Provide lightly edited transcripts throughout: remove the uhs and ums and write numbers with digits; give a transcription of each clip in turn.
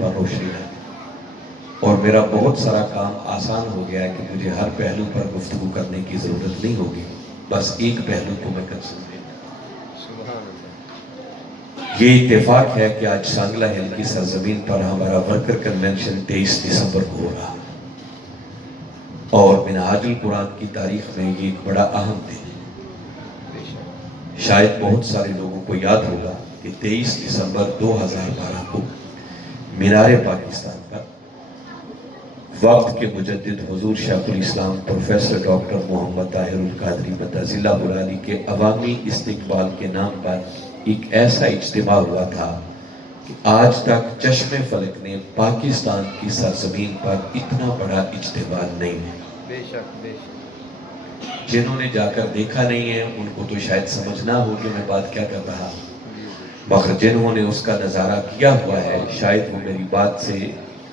پر روشنی ڈالیں، اور میرا بہت سارا کام آسان ہو گیا ہے کہ مجھے ہر پہلو پر گفتگو کرنے کی ضرورت نہیں ہوگی، بس ایک پہلو کو میں کنسنٹریٹ کروں۔ یہ اتفاق ہے کہ آج سانگلہ ہل کی سرزمین پر ہمارا ورکر کنونشن 23 دسمبر کو ہو رہا، اور منہاج القرآن کی تاریخ میں یہ ایک بڑا اہم دن ہے۔ شاید بہت سارے لوگوں کو یاد ہوگا کہ 23 دسمبر 2012 کو مینار پاکستان پر وقت کے مجدد حضور شیخ الاسلام پروفیسر ڈاکٹر محمد طاہر القادری مدظ اللہ علیہ کے عوامی استقبال کے نام پر ایک ایسا اجتماع ہوا تھا کہ آج تک چشم فلک نے پاکستان کی سرزمین پر اتنا بڑا اجتماع نہیں ہے۔ بے شک بے شک۔ جنہوں نے جا کر دیکھا نہیں ہے ان کو تو شاید سمجھ نہ ہو کہ میں بات کیا کر رہا ہوں، مگر جنہوں نے اس کا نظارہ کیا ہوا ہے شاید وہ میری بات سے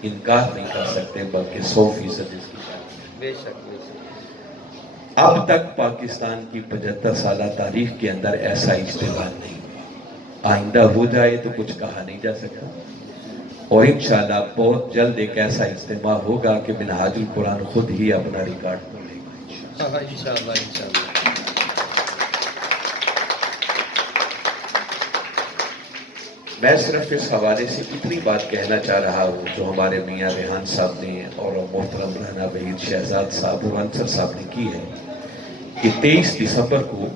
انکار نہیں کر سکتے، بلکہ 100% اس کی شاید۔ بے شک بے شک۔ اب تک پاکستان کی 75 سالہ تاریخ کے اندر ایسا اجتماع نہیں ہے، آئندہ ہو جائے تو کچھ کہا نہیں جا سکتا، اور انشاءاللہ بہت جلد ایک ایسا اجتماع ہوگا کہ منہاج القرآن خود ہی اپنا ریکارڈ کھولے گا انشاءاللہ انشاءاللہ۔ میں صرف اس حوالے سے اتنی بات کہنا چاہ رہا ہوں جو ہمارے میاں ریحان صاحب نے اور محترم رانا وحید شہزاد صاحب اور انصر صاحب نے کی ہے، کہ 23 دسمبر کو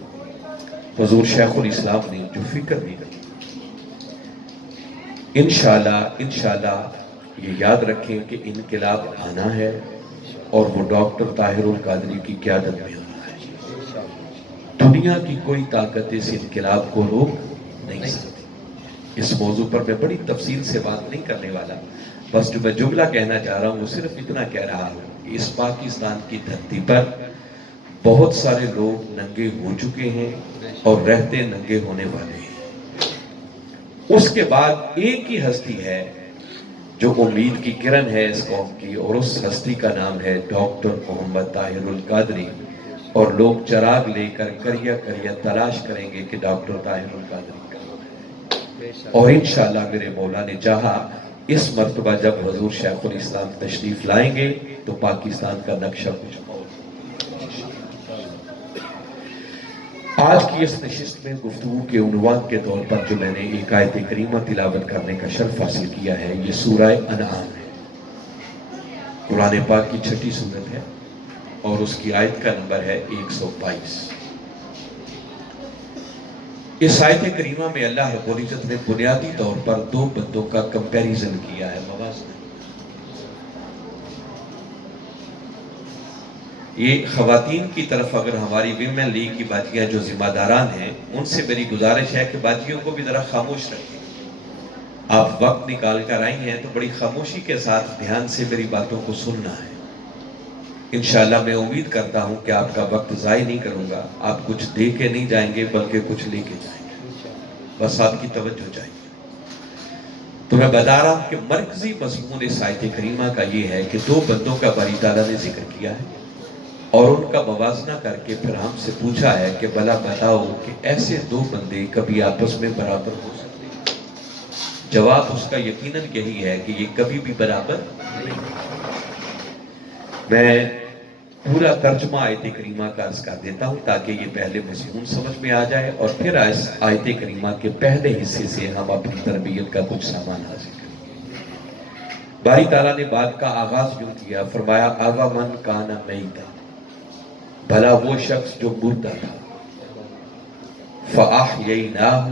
حضور شیخ الاسلام نے جو فکر دی، انشاءاللہ یہ یاد رکھیں کہ انقلاب آنا ہے اور وہ ڈاکٹر طاہر القادری کی قیادت میں آنا ہے۔ دنیا کی کوئی طاقت اس انقلاب کو روک نہیں سکتی۔ اس موضوع پر میں بڑی تفصیل سے بات نہیں کرنے والا، بس جو میں جملہ کہنا چاہ رہا ہوں وہ صرف اتنا کہہ رہا ہوں کہ اس پاکستان کی دھرتی پر بہت سارے لوگ ننگے ہو چکے ہیں اور رہتے ننگے ہونے والے ہیں۔ اس کے بعد ایک ہی ہستی ہے جو امید کی کرن ہے اس قوم کی، اور اس ہستی کا نام ہے ڈاکٹر محمد طاہر القادری، اور لوگ چراغ لے کر کریا کریا تلاش کریں گے کہ ڈاکٹر طاہر القادری کا، اور انشاءاللہ میرے مولا نے چاہا اس مرتبہ جب حضور شیخ الاسلام تشریف لائیں گے تو پاکستان کا نقشہ کچھ اور۔ آج کی اس نشست میں گفتگو کے عنوان کے طور پر جو میں نے ایک آیت کریمہ تلاوت کرنے کا شرف حاصل کیا ہے، یہ سورہ انعام ہے، قرآن پاک کی 6ٹھی سورت ہے، اور اس کی آیت کا نمبر ہے 122۔ اس آیت کریمہ میں اللہ رب العزت نے بنیادی طور پر دو بندوں کا کمپیریزن کیا ہے، موازنہ۔ یہ خواتین کی طرف اگر ہماری ویمن لیگ کی باجیاں جو ذمہ داران ہیں ان سے میری گزارش ہے کہ باجیوں کو بھی ذرا خاموش رکھیں۔ آپ وقت نکال کر آئی ہیں تو بڑی خاموشی کے ساتھ دھیان سے میری باتوں کو سننا ہے۔ انشاءاللہ میں امید کرتا ہوں کہ آپ کا وقت ضائع نہیں کروں گا، آپ کچھ دے کے نہیں جائیں گے بلکہ کچھ لے کے جائیں گے، بس آپ کی توجہ چاہیے۔ تو میں بتا رہا ہوں کہ مرکزی مضمون اس آیت کریمہ کا یہ ہے کہ دو بندوں کا باری تعالیٰ نے ذکر کیا ہے، اور ان کا موازنہ کر کے پھر ہم سے پوچھا ہے کہ بھلا بتاؤ کہ ایسے دو بندے کبھی آپس میں برابر ہو سکتے ہیں؟ جواب اس کا یقیناً یہی ہے کہ یہ کبھی بھی برابر نہیں۔ میں پورا ترجمہ آیت کریمہ کا عرض کر دیتا ہوں تاکہ یہ پہلے مضمون سمجھ میں آ جائے، اور پھر اس آیت کریمہ کے پہلے حصے سے ہم اپنی تربیت کا کچھ سامان حاصل کریں۔ باری تعالیٰ نے بات کا آغاز یوں کیا، فرمایا آغا من کانا میتا، بھلا وہ شخص جو مردہ تھا، فَأَحْيَيْنَاهُ،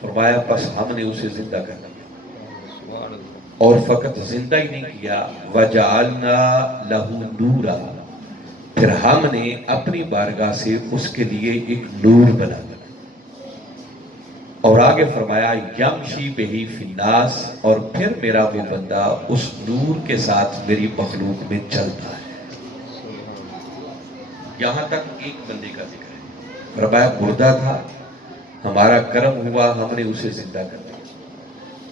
فرمایا پس ہم نے اسے زندہ کر دیا، اور فقط زندہ ہی نہیں کیا، وَجَعَلْنَا لَهُ نُورًا، پھر ہم نے اپنی بارگاہ سے اس کے لیے ایک نور بنا دیا، اور آگے فرمایا یمشی بہی فی الناس، اور پھر میرا وہ بندہ اس نور کے ساتھ میری مخلوق میں چلتا ہے۔ یہاں تک ایک بندے کا ذکر ہے، فرمایا مردہ تھا، ہمارا کرم ہوا ہم نے اسے زندہ کر دیا،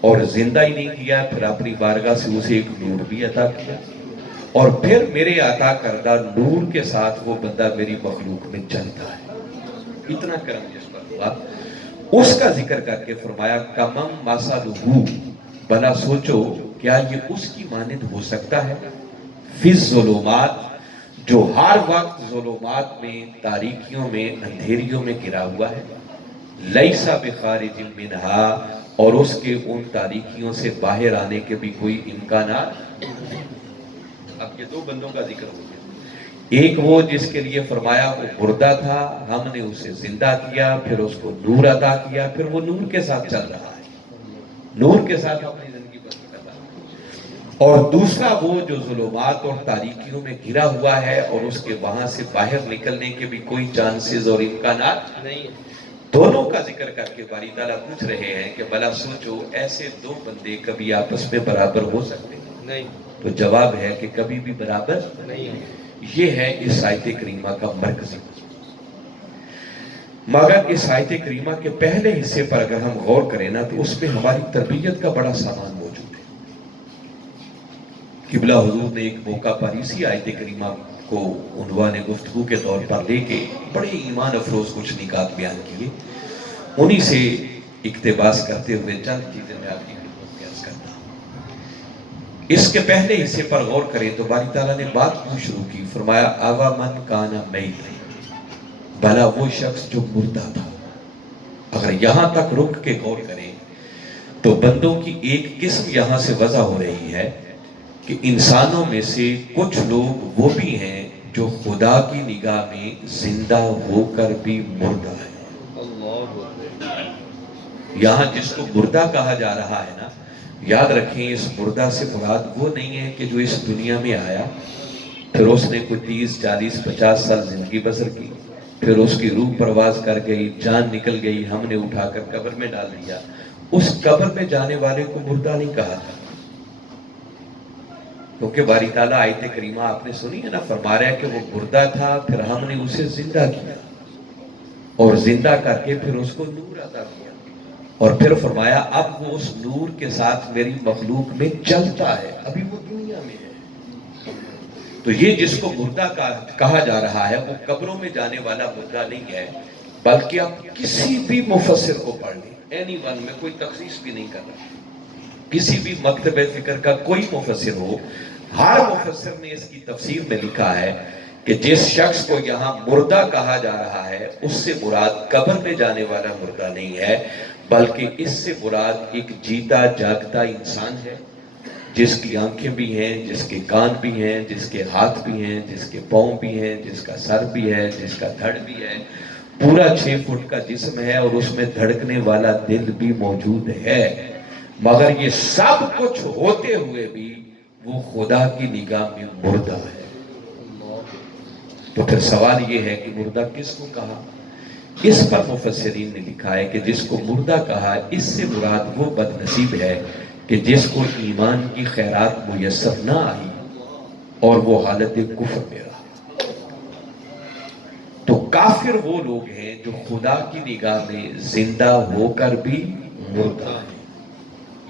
اور زندہ ہی نہیں کیا پھر اپنی بارگاہ سے اسے ایک نور بھی عطا کیا، اور پھر میرے عطا کردہ نور کے ساتھ وہ بندہ میری مخلوق میں چلتا ہے۔ اتنا کرم جس پر ہوا اس کا ذکر کر کے فرمایا کمم مثلہ، بھلا سوچو کیا یہ اس کی مانند ہو سکتا ہے؟ فی الظلمات، جو ہر وقت ظلمات میں، تاریکیوں میں، اندھیریوں میں گرا ہوا ہے، لیسا بخارج منہا، اور اس کے ان تاریکیوں سے باہر آنے کے بھی کوئی امکانات۔ اب یہ دو بندوں کا ذکر ہو گیا، ایک وہ جس کے لیے فرمایا وہ مردہ تھا، ہم نے اسے زندہ کیا، پھر اس کو نور عطا کیا، پھر وہ نور کے ساتھ چل رہا ہے، نور کے ساتھ اپنی زندگی بسر کر رہا ہے۔ اور دوسرا وہ جو ظلمات اور تاریکیوں میں گھرا ہوا ہے اور اس کے وہاں سے باہر نکلنے کے بھی کوئی چانسز اور امکانات نہیں۔ دونوں کا ذکر کر کے باری تعالیٰ پوچھ رہے ہیں کہ بھلا سوچو ایسے دو بندے کبھی آپس میں برابر ہو سکتے ہیں؟ نہیں۔ تو جواب ہے کہ کبھی بھی برابر نہیں۔ یہ ہے اس آیت کریمہ کا مرکزی موضوع۔ مگر اس آیت کریمہ کے پہلے حصے پر اگر ہم غور کریں نا تو اس میں ہماری تربیت کا بڑا سامان موجود ہے۔ قبلہ حضور نے ایک موقع پر اسی آیت کریمہ کو عنوان گفتگو کے طور پر لے کے بڑے ایمان افروز کچھ نکات بیان کیے، انہی سے اقتباس کرتے ہوئے چند چیزیں میں آپ کی خدمت میں عرض کرتا ہوں۔ اس کے پہلے حصے پر غور کریں تو باری تعالیٰ نے بات کیوں شروع کی، فرمایا اَوَ مَنْ كَانَ مَيْتًا، بھلا وہ شخص جو مردہ تھا۔ اگر یہاں تک رک کے غور کریں تو بندوں کی ایک قسم یہاں سے وضع ہو رہی ہے کہ انسانوں میں سے کچھ لوگ وہ بھی ہیں جو خدا کی نگاہ میں زندہ ہو کر بھی مردہ ہیں۔ یہاں جس کو مردہ کہا جا رہا ہے نا، یاد رکھیں اس مردہ سے مراد وہ نہیں ہے کہ جو اس دنیا میں آیا پھر اس نے کوئی 30 40 50 سال زندگی بسر کی، پھر اس کی روح پرواز کر گئی، جان نکل گئی، ہم نے اٹھا کر قبر میں ڈال دیا۔ اس قبر میں جانے والے کو مردہ نہیں کہا تھا، کیونکہ باری تعالیٰ آیت کریمہ آپ نے سنی ہے نا، فرما رہا ہے کہ وہ مردہ تھا پھر ہم نے اسے زندہ کیا، اور زندہ کر کے پھر اس کو نور عطا کیا، اور پھر فرمایا اب وہ اس نور کے ساتھ میری مخلوق میں چلتا ہے، ابھی وہ دنیا میں ہے۔ تو یہ جس کو مردہ کہا جا رہا ہے وہ قبروں میں جانے والا مردہ نہیں ہے، بلکہ آپ کسی بھی مفسر کو پڑھ لیں، اینی ون، میں کوئی تخصیص بھی نہیں کر رہا، کسی بھی مکتب فکر کا کوئی مفسر ہو، ہر مفسر نے اس کی تفسیر میں لکھا ہے کہ جس شخص کو یہاں مردہ کہا جا رہا ہے اس سے مراد قبر میں جانے والا مردہ نہیں ہے، بلکہ اس سے مراد ایک جیتا جاگتا انسان ہے، جس کی آنکھیں بھی ہیں، جس کے کان بھی ہیں، جس کے ہاتھ بھی ہیں، جس کے پاؤں بھی ہیں، جس کا سر بھی ہے، جس کا دھڑ بھی ہے، پورا 6 فٹ کا جسم ہے اور اس میں دھڑکنے والا دل بھی موجود ہے، مگر یہ سب کچھ ہوتے ہوئے بھی وہ خدا کی نگاہ میں مردہ ہے۔ تو پھر سوال یہ ہے کہ مردہ کس کو کہا؟ اس پر مفسرین نے لکھا ہے کہ جس کو مردہ کہا اس سے مراد وہ بد نصیب ہے کہ جس کو ایمان کی خیرات میسر نہ آئی اور وہ حالت کفر میں رہا۔ تو کافر وہ لوگ ہیں جو خدا کی نگاہ میں زندہ ہو کر بھی مردہ ہیں،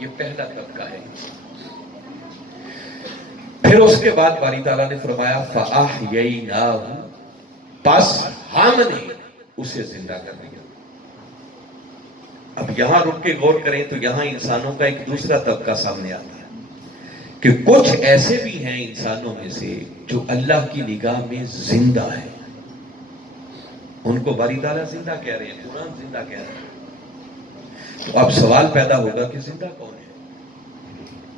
یہ پہلا طبقہ ہے۔ پھر اس کے بعد باری تعالیٰ نے فرمایا فَأَحْيَيْنَاهُ، پس ہم نے اسے زندہ کر دیا۔ اب یہاں رک کے غور کریں تو یہاں انسانوں کا ایک دوسرا طبقہ سامنے آتا ہے کہ کچھ ایسے بھی ہیں انسانوں میں سے جو اللہ کی نگاہ میں زندہ ہیں، ان کو باری تعالیٰ زندہ کہہ رہے ہیں، قرآن زندہ کہہ رہے ہیں۔ تو اب سوال پیدا ہوگا کہ زندہ کون ہے؟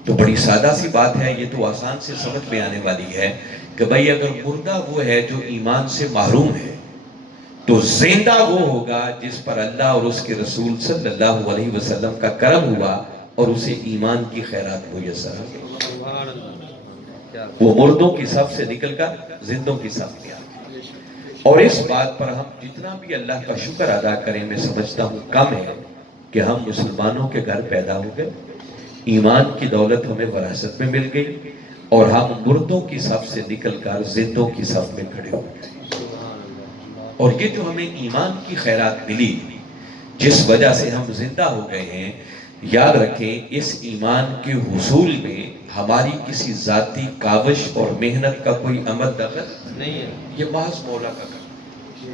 تو بڑی سادہ سی بات ہے، یہ تو آسان سے سمجھ میں آنے والی ہے کہ بھئی اگر مردہ وہ ہے جو ایمان سے محروم ہے تو زندہ وہ ہوگا جس پر اللہ اور اس کے رسول صلی اللہ علیہ وسلم کا کرم ہوا اور اسے ایمان کی خیرات میسر آ گئی، وہ مردوں کی صف سے نکل کر زندوں کی صف میں آ گئی۔ اور اس بات پر ہم جتنا بھی اللہ کا شکر ادا کریں میں سمجھتا ہوں کم ہے کہ ہم مسلمانوں کے گھر پیدا ہو گئے، ایمان کی دولت ہمیں وراثت میں مل گئی اور ہم مردوں کی صف سے نکل کر زندوں کی صف میں کھڑے ہو گئے۔ اور یہ جو ہمیں ایمان کی خیرات ملی جس وجہ سے ہم زندہ ہو گئے ہیں، یاد رکھیں اس ایمان کے حصول میں ہماری کسی ذاتی کاوش اور محنت کا کوئی عمل دخل نہیں ہے، یہ محض مولا کا کام ہے۔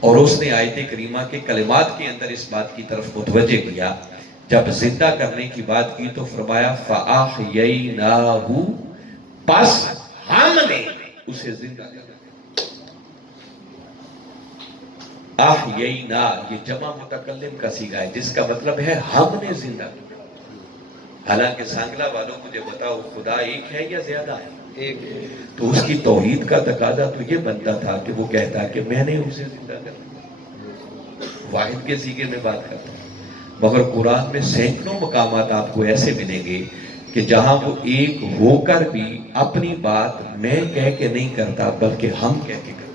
اور اس نے آیت کریمہ کے کلمات کے اندر اس بات کی طرف متوجہ کیا جب زندہ کرنے کی بات کی تو فرمایا فَأَحْيَيْنَاهُ، پس ہم نے اسے زندہ کر دیا۔ احیینا یہ جمع متکلم کا صیغہ ہے جس کا مطلب ہے ہم نے زندہ کیا۔ حالانکہ سانگلا والوں مجھے بتاؤ خدا ایک ہے یا زیادہ ہے؟ ایک۔ تو اس کی توحید کا تقاضا تو یہ بنتا تھا کہ وہ کہتا کہ میں نے اسے زندہ کر دیا۔ واحد کے صیغے میں بات کرتا ہوں، مگر قرآن میں سینکڑوں مقامات آپ کو ایسے ملیں گے کہ جہاں وہ ایک ہو کر بھی اپنی بات میں کہہ کے نہیں کرتا بلکہ ہم کہہ کے کرتا۔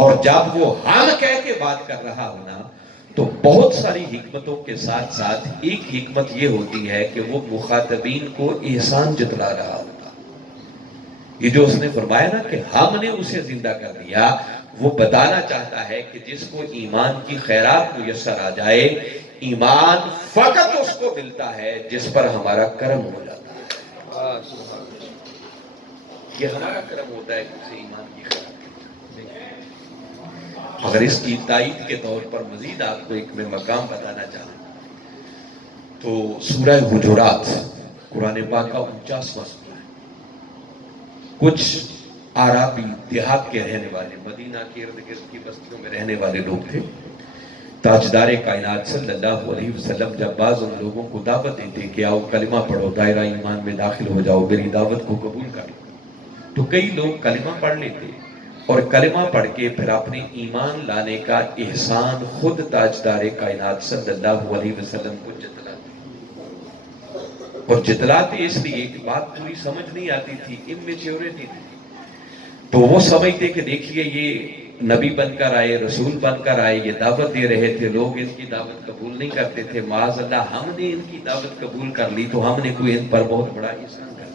اور جب وہ ہم کہہ کے بات کر رہا ہونا تو بہت ساری حکمتوں کے ساتھ ساتھ ایک حکمت یہ ہوتی ہے کہ وہ مخاطبین کو احسان جتلا رہا ہوتا۔ یہ جو اس نے فرمایا نا کہ ہم نے اسے زندہ کر دیا، وہ بتانا چاہتا ہے کہ جس کو ایمان کی خیرات میسر آ جائے، ایمان فقط اس کو ملتا ہے جس پر ہمارا کرم ہو جاتا ہے۔ یہ ہمارا کرم ہوتا ہے کہ اسے ایمان کی خیرات۔ مگر اس کی تائید کے طور پر مزید آپ کو ایک میں مقام بتانا چاہوں تو سورہ حجرات قرآن پاک کا 49واں سورہ ہے۔ کچھ عربی دیہات کے رہنے والے، مدینہ کے ارد گرد کی بستیوں میں رہنے والے لوگ تھے۔ تاجدار کائنات صلی اللہ علیہ وسلم جب بعض ان لوگوں کو دعوت دیتے کہ آؤ کلمہ پڑھو، دائرہ ایمان میں داخل ہو جاؤ، میری دعوت کو قبول کر لو، تو کئی لوگ کلمہ پڑھ لیتے اور کلمہ پڑھ کے پھر اپنے ایمان لانے کا احسان خود تاجدار کائنات صلی اللہ علیہ وسلم کو جتلاتے، اور جتلاتے اس لیے کہ بات پوری سمجھ نہیں آتی تھی، اممیچیورٹی تھی، تو وہ سمجھتے کہ دیکھیے یہ نبی بن کر آئے، رسول بن کر آئے، یہ دعوت دے رہے تھے، لوگ ان کی دعوت قبول نہیں کرتے تھے، معاذ اللہ ہم نے ان کی دعوت قبول کر لی تو ہم نے کوئی ان پر بہت بڑا احسان کر دیا۔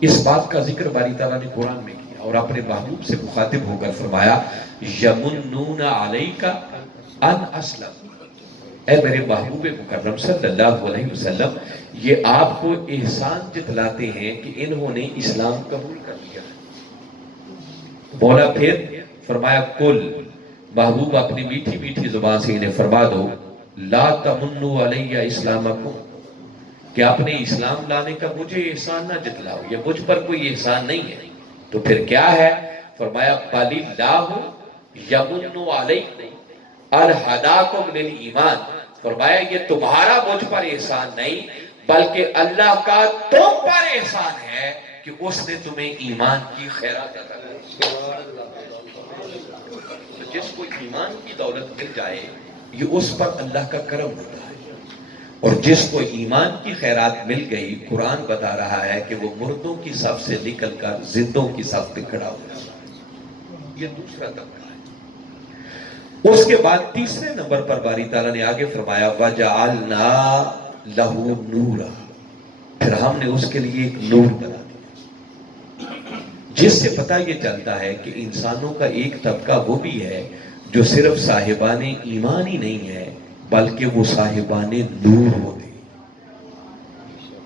اس بات کا ذکر باری تعالیٰ نے قرآن میں کیا اور اپنے محبوب سے مخاطب ہو کر فرمایا یمنون علیک ان اسلم، اے میرے محبوب مکرم صلی اللہ علیہ وسلم، یہ آپ کو احسان جتلاتے ہیں کہ انہوں نے اسلام قبول کر لیا۔ بولا پھر فرمایا کل، محبوب اپنی میٹھی میٹھی زبان سے انہیں فرما دو لا تمنوا علی اسلامکم، کہ اپنے اسلام لانے کا مجھے احسان نہ جتلاؤ، یہ مجھ پر کوئی احسان نہیں ہے۔ تو پھر کیا ہے؟ فرمایا بل اللہ یمن علیکم ان ہداکم للایمان، فرمایا یہ تمہارا مجھ پر احسان نہیں بلکہ اللہ کا تم پر احسان ہے کہ اس نے تمہیں ایمان کی خیرات عطا کی۔ جس کو ایمان کی دولت مل جائے یہ اس پر اللہ کا کرم ہوتا ہے، اور جس کو ایمان کی خیرات مل گئی قرآن بتا رہا ہے کہ وہ مردوں کی صف سے نکل کر زندوں کی صف پہ کھڑا ہو جاتا ہے۔ یہ دوسرا طبقہ ہے۔ اس کے بعد تیسرے نمبر پر باری تعالیٰ نے آگے فرمایا وَجَعَلْنَا لَهُ نُورًا، پھر ہم نے اس کے لیے ایک نور بنا دیا، جس سے پتہ یہ چلتا ہے کہ انسانوں کا ایک طبقہ وہ بھی ہے جو صرف صاحبان ایمان ہی نہیں ہے بلکہ وہ صاحبان نور ہوتے ہیں۔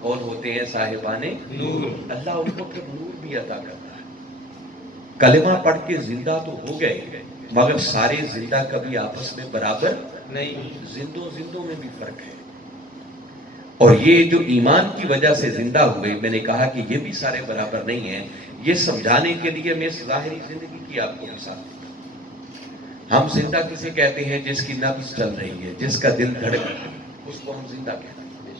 کون ہوتے ہیں صاحبان نور؟ اللہ ان کو پھر نور بھی عطا کرتا ہے۔ کلمہ پڑھ کے زندہ تو ہو گئے مگر سارے زندہ کبھی آپس میں برابر نہیں، زندوں میں بھی فرق ہے، اور یہ جو ایمان کی وجہ سے زندہ ہوئے، میں نے کہا کہ یہ بھی سارے برابر نہیں ہیں، یہ سمجھانے کے لیے میں ظاہری زندگی کی آپ کو مثال دوں۔ ہم زندہ کسے کہتے ہیں؟ جس کی نبض چل رہی ہے، جس کا دل دھڑک رہا ہے، اس کو ہم زندہ کہتے ہیں۔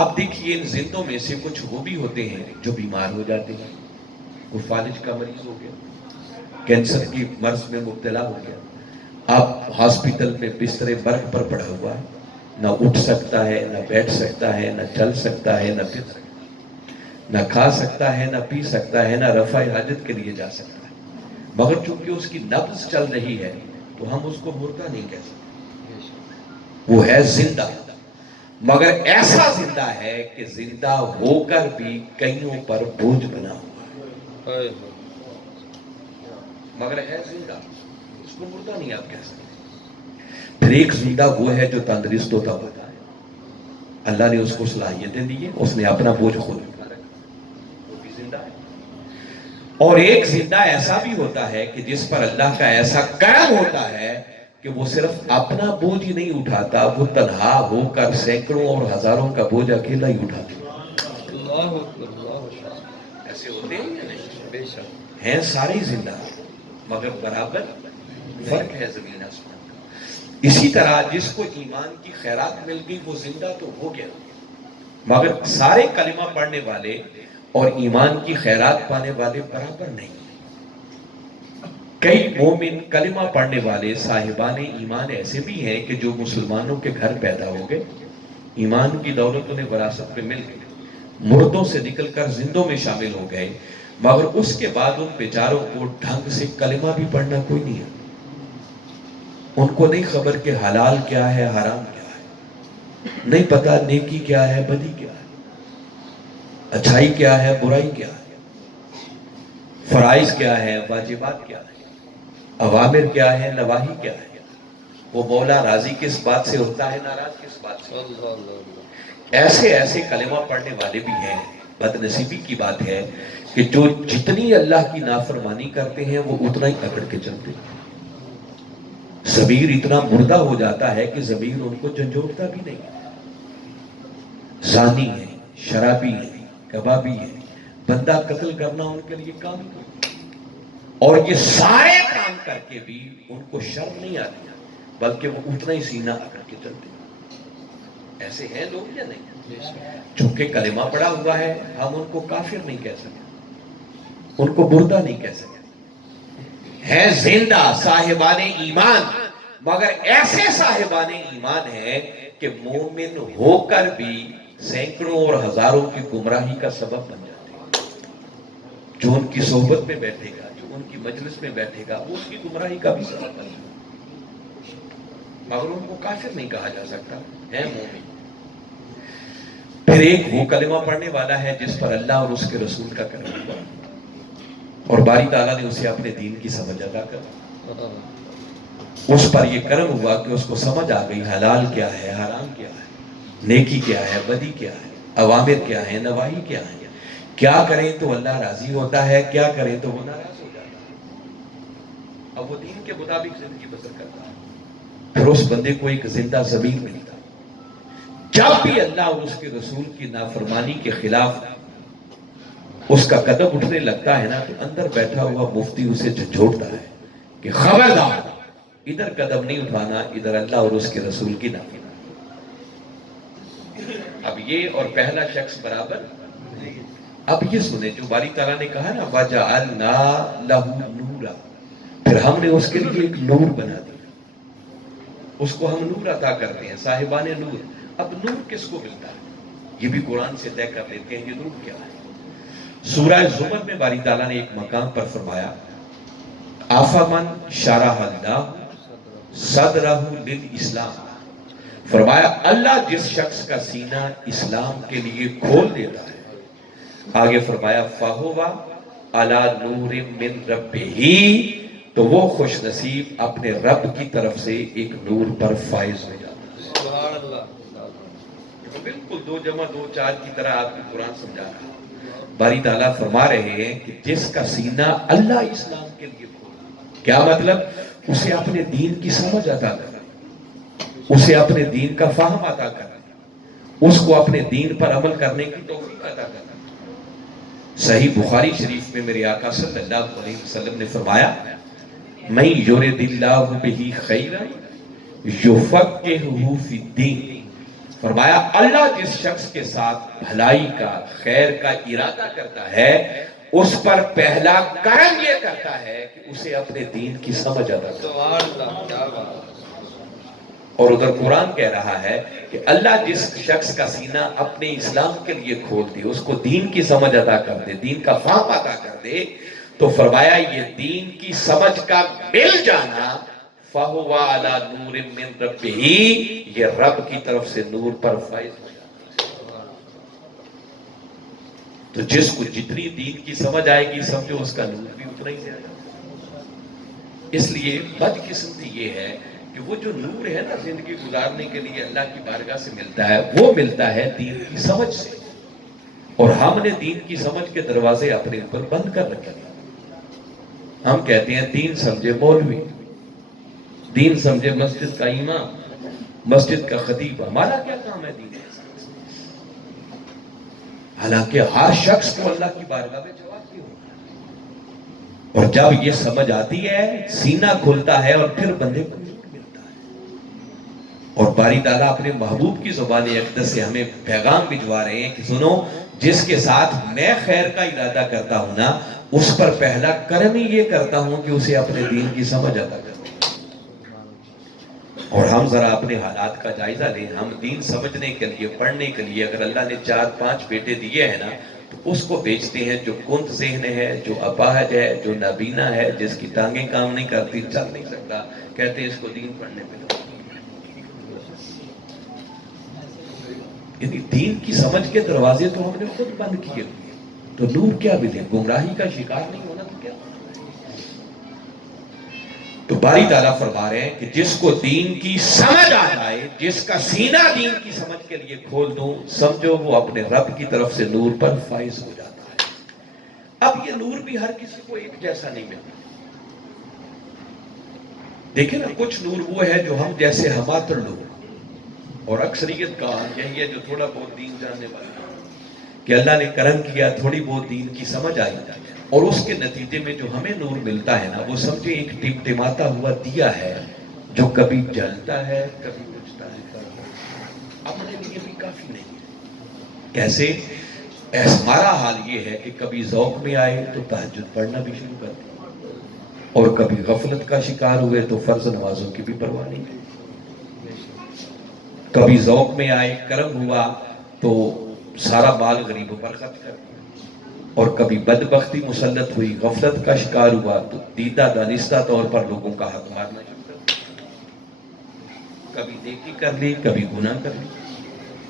آپ دیکھیے ان زندوں میں سے کچھ وہ بھی ہوتے ہیں جو بیمار ہو جاتے ہیں، کوئی فالج کا مریض ہو گیا، کینسر کی مرض میں مبتلا ہو گیا، آپ ہاسپٹل میں بستر برق پر پڑا ہوا ہے، نہ اٹھ سکتا ہے، نہ بیٹھ سکتا ہے، نہ چل سکتا ہے، نہ پھر سکتا ہے، نہ کھا سکتا ہے، نہ پی سکتا ہے، نہ رفع حاجت کے لیے جا سکتا ہے، مگر چونکہ اس کی نبض چل رہی ہے تو ہم اس کو مردہ نہیں کہہ سکتے، وہ ہے زندہ، مگر ایسا زندہ ہے کہ زندہ ہو کر بھی کئیوں پر بوجھ بنا ہوا ہے، مگر ہے زندہ، اس کو مردہ نہیں آپ کہہ سکتے۔ پھر ایک زندہ وہ ہے جو تندرست ہوتا ہے، اللہ نے اس کو صلاحیتیں دی ہیں، اس نے اپنا بوجھ خود اٹھا رکھا، وہ بھی زندہ ہے۔ اور ایک زندہ ایسا بھی ہوتا ہے کہ جس پر اللہ کا ایسا کرم ہوتا ہے کہ وہ صرف اپنا بوجھ ہی نہیں اٹھاتا، وہ تنہا ہو کر سینکڑوں اور ہزاروں کا بوجھ اکیلا ہی اٹھاتا۔ اللہ اکبر، اللہ اکبر۔ ایسے ہوتے ہیں یا نہیں؟ بے شک۔ ہیں سارے زندہ، مگر برابر فرق ہے زمین آسمان کا۔ اسی طرح جس کو ایمان کی خیرات مل گئی وہ زندہ تو ہو گیا، مگر سارے کلمہ پڑھنے والے اور ایمان کی خیرات پانے والے برابر نہیں۔ کئی مومن کلمہ پڑھنے والے صاحبان ایمان ایسے بھی ہیں کہ جو مسلمانوں کے گھر پیدا ہو گئے، ایمان کی دولت انہیں وراثت میں مل گئی، مردوں سے نکل کر زندوں میں شامل ہو گئے، مگر اس کے بعد ان بیچاروں کو ڈھنگ سے کلمہ بھی پڑھنا کوئی نہیں ہے۔ ان کو نہیں خبر کہ حلال کیا ہے، حرام کیا ہے، نہیں پتا نیکی کیا ہے، بدی کیا ہے، اچھائی کیا ہے، برائی کیا ہے، فرائض کیا ہے، واجبات کیا ہے، اوامر کیا ہے، نواہی کیا ہے، وہ مولا راضی کس بات سے ہوتا ہے، ناراض کس بات سے۔ اللہ اللہ۔ ایسے ایسے کلمہ پڑھنے والے بھی ہیں۔ بد نصیبی کی بات ہے کہ جو جتنی اللہ کی نافرمانی کرتے ہیں وہ اتنا ہی اکڑ کے چلتے ہیں۔ ضمیر اتنا مردہ ہو جاتا ہے کہ ضمیر ان کو جھنجھوڑتا بھی نہیں۔ زانی ہے، شرابی ہے، کبابی ہے، بندہ قتل کرنا ان کے لیے کام نہیں، اور یہ سارے کام کر کے بھی ان کو شرم نہیں آتی، بلکہ وہ اتنا ہی سینہ اکڑ کے چلتے ہیں۔ ایسے ہیں لوگ یا نہیں؟ بے شک۔ چونکہ کلمہ پڑا ہوا ہے، ہم ان کو کافر نہیں کہہ سکتے، ان کو مردہ نہیں کہہ سکتے، ہیں زندہ صاحبان ایمان، مگر ایسے صاحبان ایمان ہیں کہ مومن ہو کر بھی سینکڑوں اور ہزاروں کی گمراہی کا سبب بن جاتے ہیں۔ جو ان کی صحبت میں بیٹھے گا، جو ان کی مجلس میں بیٹھے گا، وہ اس کی گمراہی کا بھی سبب بن جاتا ہے، مگر ان کو کافر نہیں کہا جا سکتا، ہے مومن۔ پھر ایک وہ کلمہ پڑھنے والا ہے جس پر اللہ اور اس کے رسول کا کرم ہوا، اور باری تعالیٰ نے اسے اپنے دین کی سمجھ عطا کر، اس پر یہ کرم ہوا کہ اس کو سمجھ آ گئی حلال کیا ہے، حرام کیا ہے، نیکی کیا ہے، بدی کیا ہے، اوامر کیا ہے، نواہی کیا ہے، کیا کریں تو اللہ راضی ہوتا ہے، کیا کریں تو وہ ناراض ہو جاتا ہے۔ اب وہ دین کے مطابق زندگی بسر کرتا ہے، پھر اس بندے کو ایک زندہ ضمیر ملتا ہے۔ جب بھی اللہ اور اس کے رسول کی نافرمانی کے خلاف اس کا قدم اٹھنے لگتا ہے نا، تو اندر بیٹھا ہوا مفتی اسے جھنجھوڑتا ہے کہ خبردار، ادھر قدم نہیں اٹھانا، ادھر اللہ اور اس کے رسول کی نافرمانی۔ اب یہ اور پہلا شخص برابر۔ اب یہ سنیں جو باری تعالیٰ نے کہا نا وَجَعَلْنَا لَهُ نُورًا، پھر ہم نے اس کے لیے ایک نور بنا دیا، اس کو ہم نور عطا کرتے ہیں، صاحبان نور۔ اب نور کس کو ملتا ہے یہ بھی قرآن سے طے کر لیتے ہیں، یہ نور کیا ہے۔ سورہ زمر میں باری تعالیٰ نے ایک مقام پر فرمایا آفامن شرح اللہ صدرہ للاسلام، فرمایا اللہ جس شخص کا سینہ اسلام کے لیے کھول دیتا ہے، آگے فرمایا فَهُوَ عَلَى نُورٍ مِّن رَبِّهِ، تو وہ خوش نصیب اپنے رب کی طرف سے ایک نور پر فائز ہو جاتا ہے۔ سبحان اللہ۔ تو بالکل 2 جمع 2 4 کی طرح آپ کو قرآن سمجھا رہا ہے۔ باری تعالیٰ فرما رہے ہیں کہ جس کا سینہ اللہ اسلام کے لیے کھول، کیا مطلب؟ اسے اپنے دین کی سمجھ عطا کر، اسے اپنے دین کا فہم عطا کر، اس کو اپنے دین پر عمل کرنے کی توفیق عطا کر۔ صحیح بخاری شریف میں میرے آقا صلی اللہ علیہ وسلم نے فرمایا مَن یُرِدِ اللَّهُ بِهِ خَیْرًا یُفَقِّهُ فِی الدِّین، فرمایا اللہ جس شخص کے ساتھ بھلائی کا، خیر کا ارادہ کرتا ہے، اس پر پہلا کرم یہ کرتا ہے کہ اسے اپنے دین کی سمجھ عطا کرتا ہے۔ سبحان اللہ، کیا بات۔ اور ادھر قرآن کہہ رہا ہے کہ اللہ جس شخص کا سینہ اپنے اسلام کے لیے کھول دے، اس کو دین کی سمجھ عطا کر دے، دین کا فہم عطا کر دے، تو فرمایا یہ دین کی سمجھ کا مل جانا فَهُوَ عَلَى نُورٍ مِّن رَبِّهِ، یہ رب کی طرف سے نور پر فائز ہو جاتا ہے۔ تو جس کو جتنی دین کی سمجھ آئے گی سمجھو اس کا نور بھی اتنا ہی زیادہ۔ اس لیے بدقسمتی یہ ہے کہ وہ جو نور ہے نا زندگی گزارنے کے لیے اللہ کی بارگاہ سے ملتا ہے، وہ ملتا ہے دین کی سمجھ سے، اور ہم نے دین کی سمجھ کے دروازے اپنے اوپر بند کر رکھے۔ ہم کہتے ہیں دین سمجھے مولوی، دین سمجھے مسجد کا امام، مسجد کا خطیب، ہمارا کیا کام ہے دین؟ حالانکہ ہر شخص کو اللہ کی بارگاہ میں جواب دی ہوگا، اور جب یہ سمجھ آتی ہے سینہ کھلتا ہے اور پھر بندے کو نور ملتا ہے۔ اور باری تعالیٰ اپنے محبوب کی زبان اقدس سے ہمیں پیغام بھجوا رہے ہیں کہ سنو، جس کے ساتھ میں خیر کا ارادہ کرتا ہوں نا، اس پر پہلا کرم ہی یہ کرتا ہوں کہ اسے اپنے دین کی سمجھ عطا کرتا ہوں۔ اور ہم ذرا اپنے حالات کا جائزہ لیں، ہم دین سمجھنے کے لیے، پڑھنے کے لیے اگر اللہ نے 4-5 بیٹے دیے ہیں نا، تو اس کو بیچتے ہیں جو کند ذہن ہے، جو اپاہج ہے، جو نابینا ہے، جس کی ٹانگیں کام نہیں کرتی، چل نہیں سکتا، کہتے ہیں اس کو دین پڑھنے پہ لگا۔ یعنی دین کی سمجھ کے دروازے تو ہم نے خود بند کیے ہوئے، تو نور کیا ملے؟ گمراہی کا شکار نہیں ہونا تو کیا؟ تو باری تعالیٰ فرما رہے ہیں کہ جس کو دین کی سمجھ آ جائے، جس کا سینہ دین کی سمجھ کے لیے کھول دوں، سمجھو وہ اپنے رب کی طرف سے نور پر فائز ہو جاتا ہے۔ اب یہ نور بھی ہر کسی کو ایک جیسا نہیں ملتا۔ دیکھیں نا، کچھ نور وہ ہے جو ہم جیسے ہماتر لوگ، اور اکثریت کا یہی ہے جو تھوڑا بہت دین جاننے والا، کہ اللہ نے کرم کیا، تھوڑی بہت دین کی سمجھ آئی، اور اس کے نتیجے میں جو ہمیں نور ملتا ہے نا، وہ سمجھے ایک ٹمٹماتا ہوا دیا ہے جو کبھی جلتا ہے کبھی بجھتا ہے، اپنے لیے بھی کافی نہیں ہے۔ کیسے؟ ہمارا حال یہ ہے کہ کبھی ذوق میں آئے تو تہجد پڑھنا بھی شروع کر دیں، اور کبھی غفلت کا شکار ہوئے تو فرض نمازوں کی بھی پرواہ نہیں ہے۔ کبھی ذوق میں آئے، کرم ہوا تو سارا مال غریبوں پر خرچ کر دیا، اور کبھی بدبختی مسلط ہوئی، غفلت کا شکار ہوا تو دیدہ دانستہ طور پر لوگوں کا حق مارنا شروع کر دیا۔ کبھی نیکی کر لی، کبھی گناہ کر لی،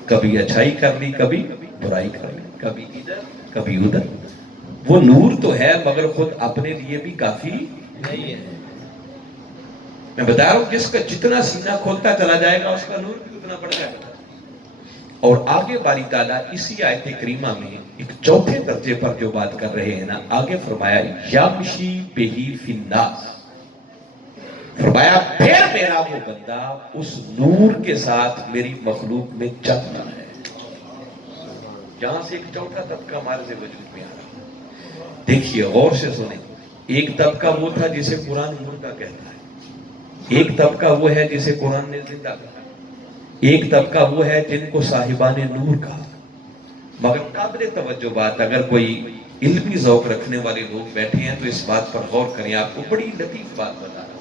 کبھی اچھائی کر لی، کبھی برائی کر لی، کبھی ادھر کبھی ادھر۔ وہ نور تو ہے مگر خود اپنے لیے بھی کافی نہیں ہے۔ میں بتا رہا ہوں، جس کا جتنا سینہ کھولتا چلا جائے گا اس کا نور بھی اتنا بڑھ جائے گا۔ اور آگے باری تعالیٰ اسی آیت کریمہ میں ایک چوتھے درجے پر جو بات کر رہے ہیں نا، آگے فرمایا یامشی بہی فی الناس، فرمایا پھر میرا وہ بندہ اس نور کے ساتھ میری مخلوق میں چلتا ہے۔ جہاں سے ایک چوتھا طبقہ ہمارے وجود میں آ رہا ہے۔ دیکھیے غور سے سنیں، ایک طبقہ وہ تھا جسے قرآن مردہ کہتا ہے، ایک طبقہ وہ ہے جسے قرآن نے زندہ کہا، ایک طبقہ وہ ہے جن کو صاحبان نور کہا۔ مگر قابل توجہ بات، اگر کوئی علمی ذوق رکھنے والے لوگ بیٹھے ہیں تو اس بات پر غور کریں، آپ کو بڑی لطیف بات بتا رہا ہوں۔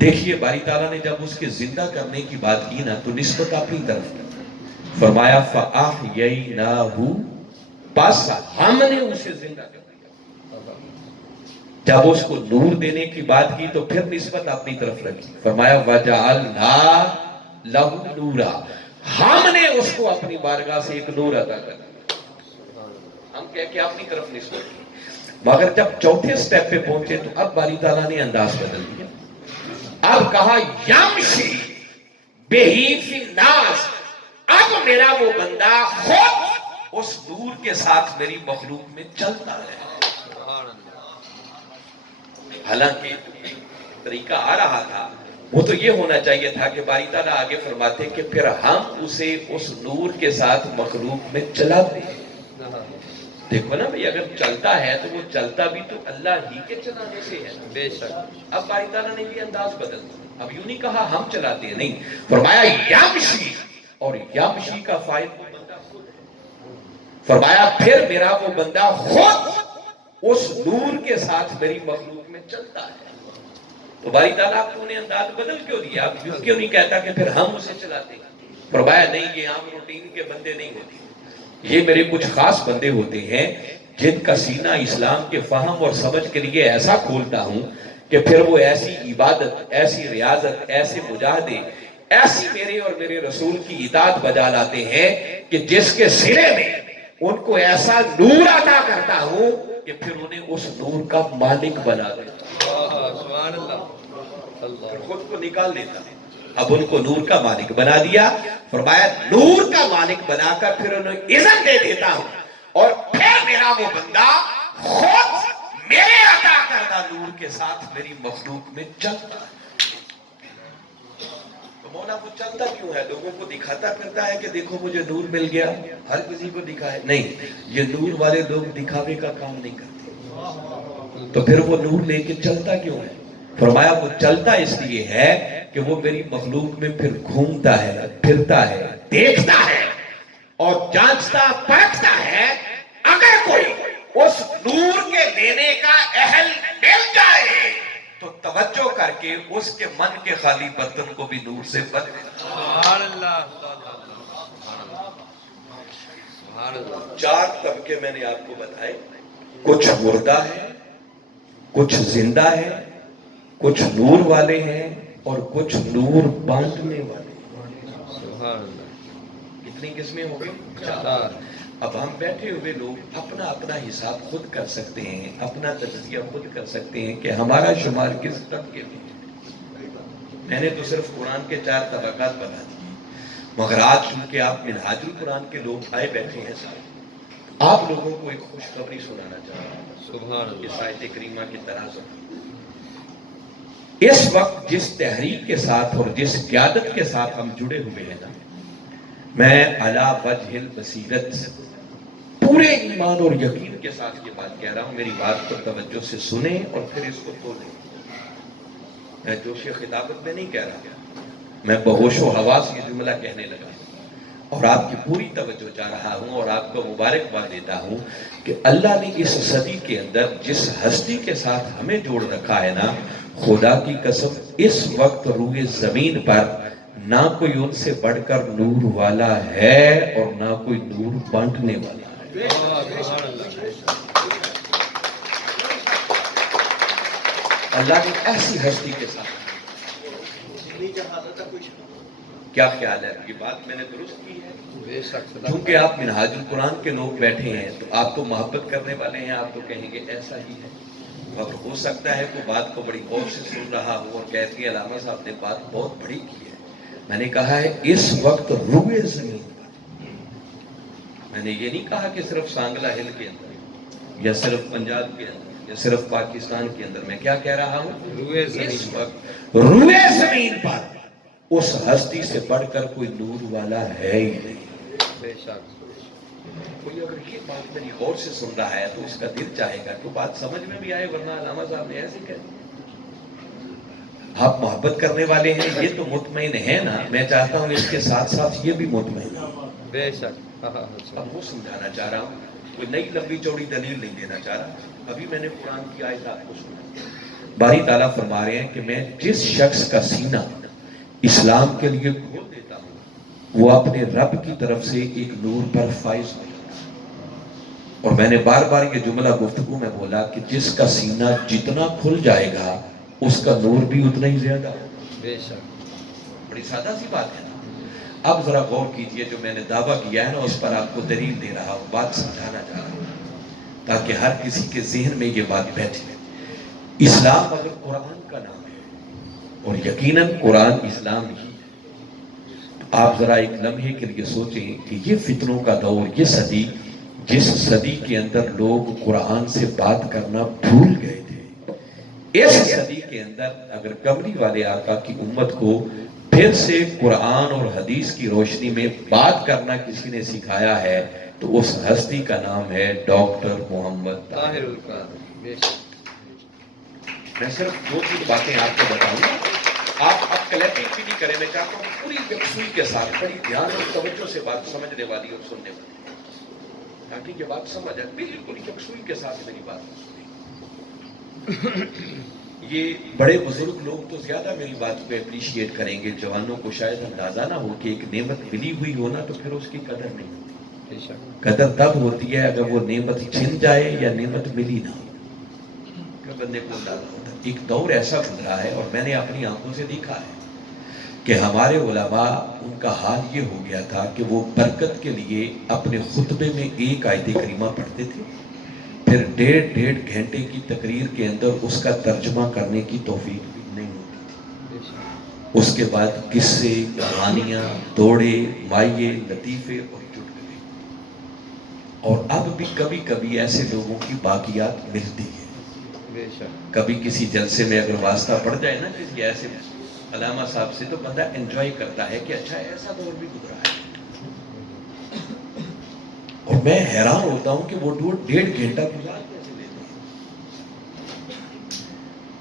دیکھیے باری تعالیٰ نے جب اس کے زندہ کرنے کی بات کی نا، تو نسبت اپنی طرف کی، فرمایا فَأَحْيَيْنَاهُ، پس ہم نے اسے زندہ کر دیا۔ جب اس کو نور دینے کی بات کی تو پھر نسبت اپنی طرف رکھی، فرمایا وَجَعَلْنَا لَهُ نورا، ہم نے اس کو اپنی بارگاہ سے ایک نور عطا کر دیا۔ ہم کہہ کے اپنی طرف نسبت کی، مگر جب چوتھے سٹیپ پہ پہنچے تو اب باری تعالیٰ نے انداز بدل دیا، اب کہا یمشی بہی فی الناس، اب میرا وہ بندہ خود اس نور کے ساتھ میری مخلوق میں چلتا ہے۔ حالانکہ طریقہ آ رہا تھا، وہ تو یہ ہونا چاہیے تھا کہ باری تعالیٰ آگے فرماتے کہ پھر ہم اسے اس نور کے ساتھ مخلوق میں چلاتے ہیں۔ دیکھو نا بھئی، اگر چلتا ہے تو وہ چلتا بھی تو اللہ ہی کے چلانے سے ہے، بے شک۔ اب باری تعالیٰ نے یہ انداز بدل دیا، اب یوں نہیں کہا ہم چلاتے ہیں، نہیں، فرمایا یمشی، اور یمشی کا فائل وہ بندہ خود ہے۔ فرمایا پھر میرا وہ بندہ خود اس نور کے ساتھ میری مخلوق میں چلتا ہے۔ تو باری تعالیٰ آپ نے انداز بدل کیوں دیا؟ آپ کیوں نہیں کہتا کہ پھر ہم اسے چلاتے ہیں؟ فرمایا نہیں، یہ عام روٹین کے بندے نہیں ہوتے، یہ میرے کچھ خاص بندے ہوتے ہیں جن کا سینہ اسلام کے فہم اور سمجھ کے لیے ایسا کھولتا ہوں کہ پھر وہ ایسی عبادت، ایسی ریاضت، ایسے مجاہدے، ایسی میرے اور میرے رسول کی اطاعت بجا لاتے ہیں کہ جس کے سرے میں ان کو ایسا نور عطا کرتا ہوں کہ پھر انہیں اس نور کا مالک بنا دیتا ہوں، پھر خود کو نکال لیتا ہے۔ اب ان کو نور کا مالک بنا دیا، فرمایا نور کا مالک بنا کر پھر انہیں عزت دے دیتا ہوں، اور پھر میرا وہ بندہ خود میرے عطا کردہ نور کے ساتھ میری مخلوق میں چلتا ہے۔ مولا وہ چلتا کیوں ہے؟ لوگوں کو دکھاتا کرتا ہے کہ دیکھو مجھے نور مل گیا، ہر کسی کو دکھائے؟ نہیں، یہ نور والے لوگ دکھاوے کا کام نہیں کرتے، تو پھر وہ نور لے کے چلتا کیوں ہے؟ فرمایا وہ چلتا اس لیے ہے کہ وہ میری مخلوق میں پھر گھومتا ہے، پھرتا ہے، دیکھتا ہے اور جانچتا پرکھتا ہے۔ اگر کوئی اس نور کے لینے کا اہل مل جائے تو توجہ کر کے اس کے من کے خالی برتن کو بھی نور سے بھر دے۔ سبحان اللہ، سبحان اللہ۔ 4 طبقے میں نے آپ کو بتائے، کچھ مردہ ہے، کچھ زندہ ہے، کچھ نور والے ہیں اور کچھ نور بانٹنے والے ہیں۔ سبحان اللہ۔ کتنی قسمیں ہو گئی؟ 4۔ 4۔ اب ہم بیٹھے ہوئے لوگ اپنا اپنا حساب خود کر سکتے ہیں، اپنا تجزیہ خود کر سکتے ہیں کہ ہمارا شمار کس طبقے میں ہے۔ میں نے تو صرف قرآن کے 4 طبقات بتا دیے، مگر آج چونکہ آپ منہاج القرآن کے لوگ آئے بیٹھے ہیں ساتھ، آپ لوگوں کو ایک خوشخبری سنانا چاہتا ہوں۔ سبحان اس اللہ۔ آیت کریمہ کی تناظر اس وقت جس تحریک کے ساتھ اور جس قیادت کے ساتھ ہم جڑے ہوئے ہیں نا، میں علی وجہ البصیرت پورے ایمان اور یقین کے ساتھ یہ بات کہہ رہا ہوں، میری بات کو توجہ سے سنیں اور پھر اس کو تولیں۔ میں جوش خطابت میں نہیں کہہ رہا، میں بہوش و حواس یہ جملہ کہنے لگا اور آپ کی پوری توجہ چاہ رہا ہوں اور آپ کو مبارکباد دیتا ہوں کہ اللہ نے اس صدی کے اندر جس ہستی کے ساتھ ہمیں جوڑ رکھا ہے نا، خدا کی قسم اس وقت روئے زمین پر نہ کوئی ان سے بڑھ کر نور والا ہے اور نہ کوئی نور بانٹنے والا ہے۔ سبحان اللہ۔ اللہ نے ایسی ہستی کے ساتھ، کیا خیال ہے؟ یہ بات میں نے درست کی ہے؟ بے شک۔ چونکہ آپ منہاج القرآن کے لوگ بیٹھے ہیں تو آپ تو محبت کرنے والے ہیں، آپ تو کہیں گے ایسا ہی ہے، اور ہو سکتا ہے کوئی بات کو بڑی غور سے سن رہا ہو اور کہتے ہیں علامہ صاحب نے بات بہت بڑی کی ہے۔ میں نے کہا ہے اس وقت روئے زمین پر، میں نے یہ نہیں کہا کہ صرف سانگلہ ہل کے اندر یا صرف پنجاب کے اندر یا صرف پاکستان کے اندر، میں کیا کہہ رہا ہوں؟ روئے اس زمین۔ وقت روئے زمین پر اس ہستی سے بڑھ کر کوئی نور والا ہے ہی نہیں۔ بے شک۔ کوئی اگر یہ بات میری غور سے سن رہا ہے تو اس کا دل چاہے گا کہ بات سمجھ میں بھی آئے، ورنہ علامہ صاحب نے ایسے کہہ دیا۔ آپ محبت کرنے والے ہیں، یہ تو مطمئن ہے نا، میں چاہتا ہوں اس کے ساتھ ساتھ یہ بھی مطمئن ہے۔ بے شک۔ اب وہ سمجھانا چاہ رہا ہوں، کوئی نئی لمبی چوڑی دلیل نہیں دینا چاہ رہا۔ ابھی میں نے قرآن کی آیت آپ کو سنا، باری تعالیٰ فرما رہے ہیں کہ میں جس شخص کا سینہ اسلام کے لیے کھول دیتا ہوں وہ اپنے رب کی طرف سے ایک نور پر فائز ہو جاتا ہے۔ اور میں نے بار بار یہ جملہ گفتگو میں بولا کہ جس کا سینہ جتنا کھل جائے گا اس کا نور بھی اتنا ہی زیادہ ہوگا۔ بے شک۔ بڑی سادہ سی بات ہے نا۔ اب ذرا غور کیجئے، جو میں نے دعویٰ کیا ہے نا اس پر آپ کو دلیل دے رہا ہوں، بات سمجھانا چاہ رہا ہوں تاکہ ہر کسی کے ذہن میں یہ بات بیٹھے۔ اسلام اگر قرآن کا نام ہے اور یقیناً قرآن اسلام ہی ہے، تو آپ ذرا ایک لمحے کے لیے سوچیں کہ یہ فتنوں کا دور، یہ صدی، جس صدی کے اندر لوگ قرآن سے بات کرنا بھول گئے تھے، اس صدی کے اندر اگر کملی والے آقا کی امت کو پھر سے قرآن اور حدیث کی روشنی میں بات کرنا کسی نے سکھایا ہے تو اس ہستی کا نام ہے ڈاکٹر محمد طاہر القادری۔ بے شک۔ میں صرف 2-3 باتیں آپ کو بتاؤں گا، آپ اب کلیپنگ بھی نہیں کریں، میں چاہتا ہوں پوری یکسوئی کے ساتھ بڑی دھیان اور توجہ سے بات سمجھنے والی اور سننے والی، تاکہ یہ بات سمجھ آئے، بالکل یکسوئی کے ساتھ میری بات سنیں۔ یہ بڑے بزرگ لوگ تو زیادہ میری بات کو اپریشیٹ کریں گے، جوانوں کو شاید اندازہ نہ ہو کہ ایک نعمت ملی ہوئی ہونا تو پھر اس کی قدر نہیں ہوتی۔ بے شک۔ قدر تب ہوتی ہے اگر وہ نعمت چھن جائے یا نعمت ملی نہ ہو، کہ بندے کو اندازہ ہوتا ہے۔ ایک دور ایسا گزرا ہے اور میں نے اپنی آنکھوں سے دیکھا ہے کہ ہمارے علماء، ان کا حال یہ ہو گیا تھا کہ وہ برکت کے لیے اپنے خطبے میں ایک آیت کریمہ پڑھتے تھے، پھر 1.5 گھنٹے کی تقریر کے اندر اس کا ترجمہ کرنے کی توفیق بھی نہیں ہوتی تھی۔ بے شک۔ اس کے بعد قصے، کہانیاں، دوڑے، مائے، لطیفے اور چٹکلے، اور اب بھی کبھی کبھی ایسے لوگوں کی باقیات ملتی ہیں۔ بے شک۔ کبھی کسی جلسے میں اگر واسطہ پڑ جائے نا کسی ایسے علامہ صاحب سے تو بندہ انجوائے کرتا ہے کہ اچھا ایسا دور بھی گزرا ہے. اور میں حیران ہوتا ہوں کہ وہ 1.5 گھنٹہ گزار کیسے لیتے ہیں.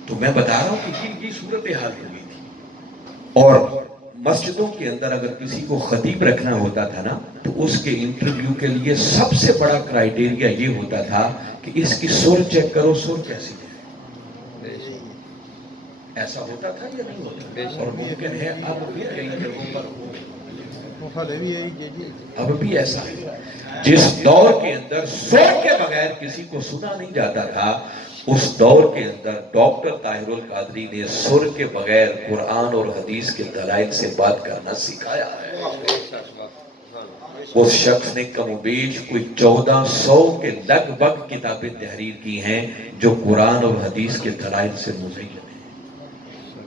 تو میں بتا رہا ہوں کہ یہ صورتحال ہو گئی تھی. اور مسجدوں کے اندر اگر کسی کو خطیب رکھنا ہوتا تھا نا تو اس کے انٹرویو کے لیے سب سے بڑا کرائیٹیریا یہ ہوتا تھا کہ اس کی سر چیک کرو, سر کیسی ہے. بے شک. ایسا ہوتا تھا یا نہیں ہوتا؟ بے شک. اور ممکن ہے اب بھی کئی جگہوں پر ہو. جی اب بھی ایسا ہے. جس دور کے اندر سر کے بغیر کسی کو سنا نہیں جاتا تھا, اس دور کے اندر ڈاکٹر طاہر القادری نے سر کے بغیر قرآن اور حدیث کے دلائل سے بات کرنا سکھایا ہے. بے شک. اس شخص نے کم و بیش کوئی 1400 کے لگ بھگ کتابیں تحریر کی ہیں جو قرآن اور حدیث کے دلائل سے مزین ہیں.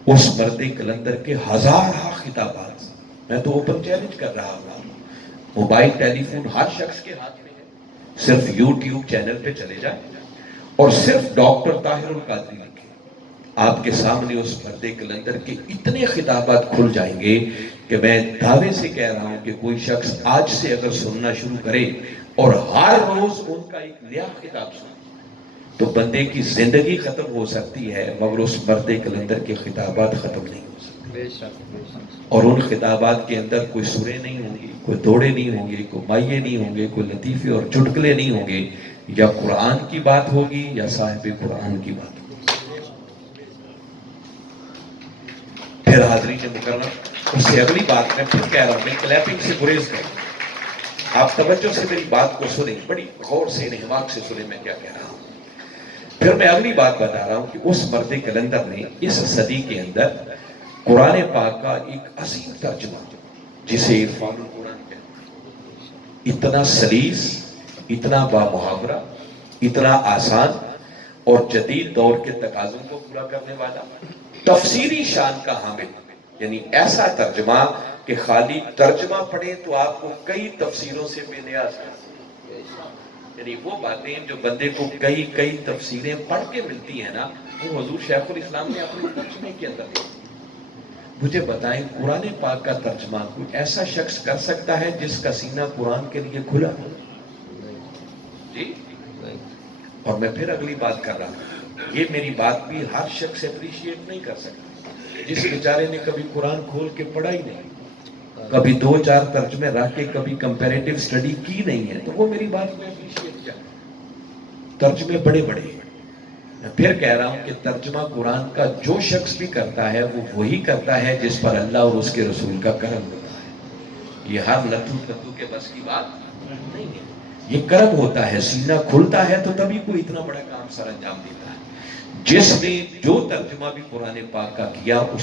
اس مرد کلندر کے ہزارہ خطابات, میں تو اوپن چیلنج کر رہا ہوں, موبائل ٹیلی فون ہر شخص کے ہاتھ میں ہے, صرف یوٹیوب چینل پہ چلے جائیں اور صرف ڈاکٹر طاہر القادری لکھیں, آپ کے سامنے اس مرد کلندر کے اتنے خطابات کھل جائیں گے کہ میں دعوے سے کہہ رہا ہوں کہ کوئی شخص آج سے اگر سننا شروع کرے اور ہر روز ان کا ایک نیا خطاب سنے تو بندے کی زندگی ختم ہو سکتی ہے, مگر اس مرد کلندر کے خطابات ختم نہیں ہو سکتے. بے شک. بے شک. اور ان خطابات کے اندر کوئی سوریں نہیں ہوں گی, کوئی دوڑے نہیں ہوں گے, کوئی مائے نہیں ہوں گے, کوئی لطیفے اور چٹکلے نہیں ہوں گے. یا قرآن کی بات ہوگی یا صاحب قرآن کی بات ہوگی. پھر حاضرین مکرم, اس سے اگلی بات میں پھر کہہ رہا ہوں, میں کلیپنگ سے گریز کروں, آپ توجہ سے میری بات کو سنیں, بڑی غور سے انہماک سے سنیں میں کیا کہہ رہا ہوں. پھر میں اگلی بات بتا رہا ہوں کہ اس مرد کلندر نے اس صدی کے اندر قرآن پاک کا ایک عظیم ترجمہ جسے عرفان القرآن کہتے ہیں, اتنا سلیس, اتنا بامحاورہ, اتنا آسان اور جدید دور کے تقاضوں کو پورا کرنے والا, تفسیری شان کا حامل, یعنی ایسا ترجمہ کہ خالی ترجمہ پڑھیں تو آپ کو کئی تفسیروں سے بے نیاز ہے. یعنی وہ باتیں جو بندے کو کئی تفسیریں پڑھ کے ملتی ہیں نا, وہ حضور شیخ الاسلام نے اپنے ترجمے کے اندر دی. مجھے بتائیں قرآن پاک کا ترجمہ کوئی ایسا شخص کر سکتا ہے جس کا سینہ قرآن کے لیے کھلا ہو؟ جی. اور میں پھر اگلی بات کر رہا ہوں, یہ میری بات بھی ہر شخص اپریشیٹ نہیں کر سکتا. جس بیچارے نے کبھی قرآن کھول کے پڑھا ہی نہیں, کبھی 2-4 ترجمے رکھ کے کبھی کمپیریٹیو سٹڈی کی نہیں ہے, تو وہ میری بات کو اپریشیٹ کیا. ترجمے بڑے بڑے ہیں. میں پھر کہہ رہا ہوں کہ ترجمہ قرآن کا جو شخص بھی کرتا ہے وہ وہی کرتا ہے جس پر اللہ اور اس کے رسول کا کرم ہوتا ہے. یہ ہر لتھو پتھو کے بس کی بات نہیں ہے, یہ کرم ہوتا ہے, سینہ کھلتا ہے تو تبھی کوئی اتنا بڑا کام سر انجام دیتا ہے. جس نے جو ترجمہ بھی قرآن پاک کا کیا